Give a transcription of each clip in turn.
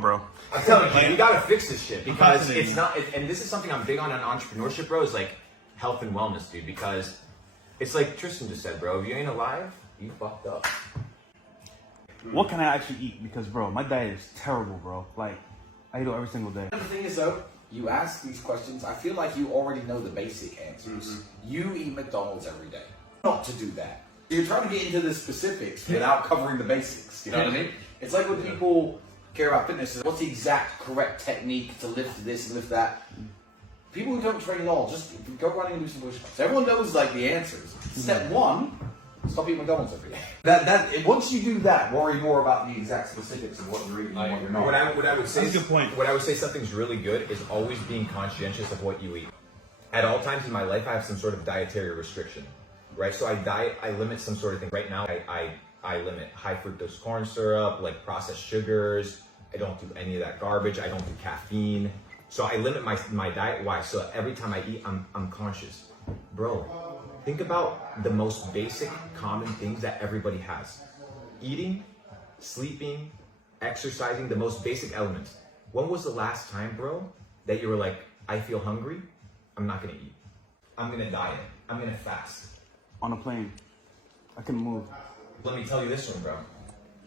bro. I'm telling you, you gotta fix this shit because it's not. And this is something I'm big on entrepreneurship, bro. Is like health and wellness, dude. Because it's like Tristan just said, bro. If you ain't alive, you fucked up. What can I actually eat? Because, bro, my diet is terrible, bro. Like, I eat it every single day. The thing is, though, you ask these questions, I feel like you already know the basic answers. You eat McDonald's every day. Not to do that. You're trying to get into the specifics without covering the basics. You know what I mean? It's like when people care about fitness, what's the exact correct technique to lift this and lift that? People who don't train at all, just go running and do some push-ups. Everyone knows like the answers. Step one, stop eating McDonald's every day. Once you do that, worry more about the exact specifics of what you're eating and what you're not. What I would say, That's a good point. What I would say something's really good is always being conscientious of what you eat. At all times in my life, I have some sort of dietary restriction, right? So I limit some sort of thing. Right now, I limit high fructose corn syrup, like processed sugars. I don't do any of that garbage. I don't do caffeine. So I limit my diet. Why? So every time I eat, I'm conscious. Bro, think about the most basic, common things that everybody has. Eating, sleeping, exercising, the most basic elements. When was the last time, bro, that you were like, I feel hungry, I'm not gonna eat. I'm gonna diet. I'm gonna fast. On a plane, I couldn't move. Let me tell you this one, bro.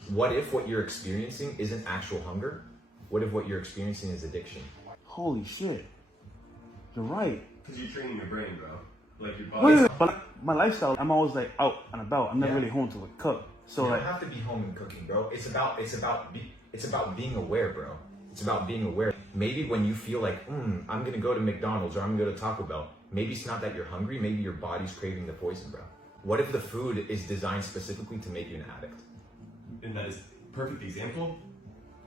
What if what you're experiencing isn't actual hunger? What if what you're experiencing is addiction? Holy shit. You're right. Because you're training your brain, bro. Like your body. Wait, but my lifestyle, I'm always like out and about. I'm never really home to like cook. So You like, don't have to be home and cooking, bro. It's about being aware, bro. It's about being aware. Maybe when you feel like, I'm gonna go to McDonald's or I'm gonna go to Taco Bell, maybe it's not that you're hungry, maybe your body's craving the poison, bro. What if the food is designed specifically to make you an addict? And that is perfect example.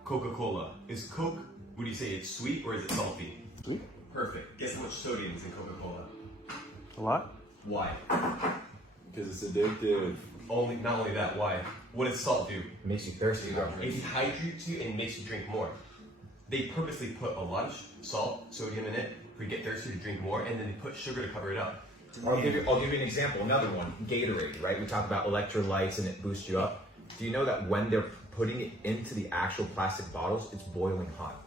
Coca-Cola. Is Coke, would you say it's sweet or is it salty? sweet? Perfect. Guess how much sodium is in Coca-Cola? A lot? Why? Because it's addictive. Not only that, why? What does salt do? It makes you thirsty, bro. It dehydrates you and makes you drink more. They purposely put a lot of salt, sodium in it for you to get thirsty to drink more, and then they put sugar to cover it up. I'll give you an example. Another one, Gatorade, right? We talk about electrolytes and it boosts you up. Do you know that when they're putting it into the actual plastic bottles, it's boiling hot?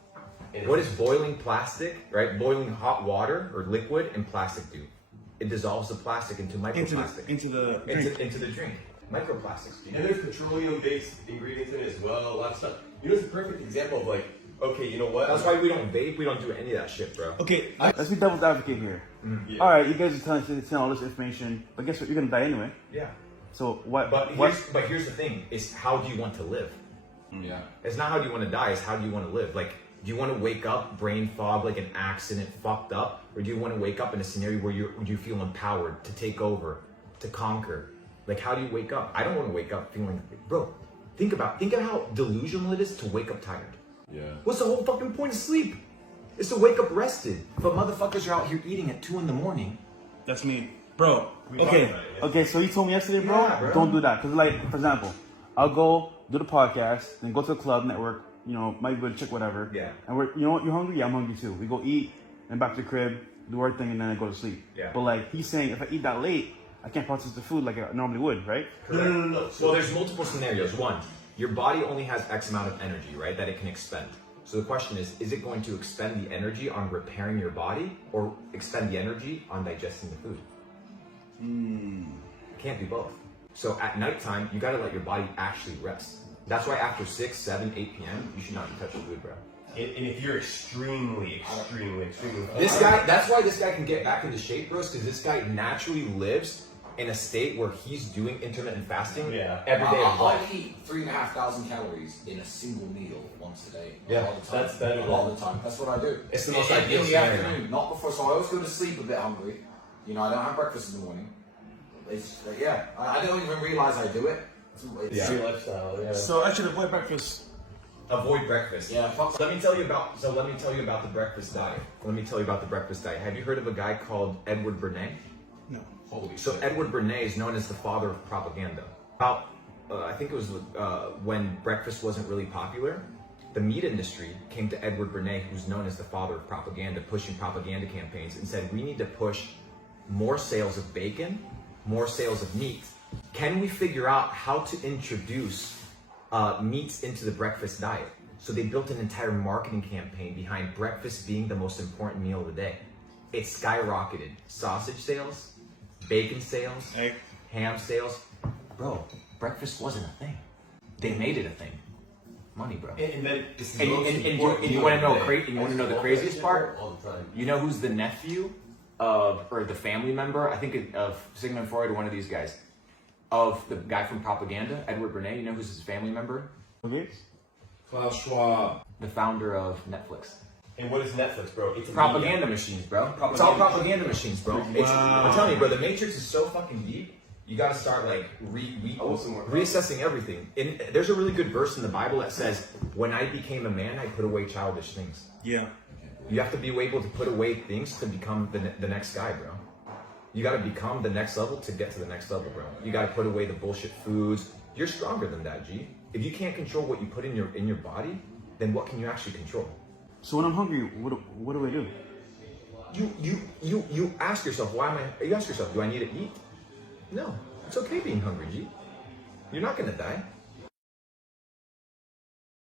And what is boiling plastic, right? Boiling hot water or liquid and plastic do? It dissolves the plastic into microplastic. Into the drink. Microplastics. And there's petroleum-based ingredients in it as well, a lot of stuff. You know, it's a perfect example of like, okay, you know what? That's why we don't vape, we don't do any of that shit, bro. Okay, let's be devil's advocate here. Yeah. All right, you guys are telling all this information, but guess what? You're gonna die anyway. Yeah. So what? But here's the thing: is how do you want to live? Yeah. It's not how do you want to die; it's how do you want to live. Like, do you want to wake up brain fog, like an accident, fucked up, or do you want to wake up in a scenario where you feel empowered to take over, to conquer? Like, how do you wake up? I don't want to wake up feeling, bro. Think of how delusional it is to wake up tired. Yeah. What's the whole fucking point of sleep? It's to wake up rested. But motherfuckers are out here eating at 2 a.m. That's me, bro. We Okay, talked about it, okay. So you told me yesterday, bro. Yeah, bro. Don't do that, cause like, for example, I'll go do the podcast, then go to the club network. You know, might go to chick, whatever. Yeah. And you know what? You're hungry. Yeah, I'm hungry too. We go eat, and back to the crib, do our thing, and then I go to sleep. Yeah. But like he's saying, if I eat that late, I can't process the food like I normally would, right? No. Well, there's multiple scenarios. One, your body only has X amount of energy, right, that it can expend. So the question is it going to expend the energy on repairing your body or expend the energy on digesting the food? It can't be both. So at nighttime, you got to let your body actually rest. That's why after 6, 7, 8 p.m., you should not be touching food, bro. And if you're extremely That's why this guy can get back into shape, bros, because this guy naturally lives in a state where he's doing intermittent fasting every day of his I life. eat 3,500 calories in a single meal once a day. Yeah. A lot of the time. That's better A lot of the time. That's what I do. It's the most in ideal the scenario. afternoon, not before. So I always go to sleep a bit hungry. You know, I don't have breakfast in the morning. I don't even realize I do it. It's your lifestyle. Yeah. So I should avoid breakfast. Avoid breakfast. Yeah, fuck. Let me tell you about the breakfast diet. Have you heard of a guy called Edward Bernays? No. Holy So shit. Edward Bernays is known as the father of propaganda. I think it was when breakfast wasn't really popular, the meat industry came to Edward Bernays, who's known as the father of propaganda, pushing propaganda campaigns, and said, we need to push more sales of bacon, more sales of meat. Can we figure out how to introduce meats into the breakfast diet? So they built an entire marketing campaign behind breakfast being the most important meal of the day. It skyrocketed. Sausage sales, bacon sales, Egg. ham sales. Bro, breakfast wasn't a thing. They made it a thing. Money, bro. And then it's the And most you important want to know meal of the day. you want to know the craziest part? All the time. You know who's the nephew of, or the family member? I think of Sigmund Freud or one of these guys. Of the guy from Propaganda, Edward Bernays. You know who's his family member? Okay. Klaus Schwab. The founder of Netflix. And what is Netflix, bro? It's a Propaganda machines, bro. It's all propaganda machines, bro. I'm telling you, bro, the Matrix is so fucking deep. You gotta start like reassessing everything. And there's a really good verse in the Bible that says, "When I became a man, I put away childish things." Yeah. You have to be able to put away things to become the next guy, bro. You gotta become the next level to get to the next level, bro. You gotta put away the bullshit foods. You're stronger than that, G. If you can't control what you put in your body, then what can you actually control? So when I'm hungry, what do I do? You ask yourself, you ask yourself, do I need to eat? No. It's okay being hungry, G. You're not gonna die.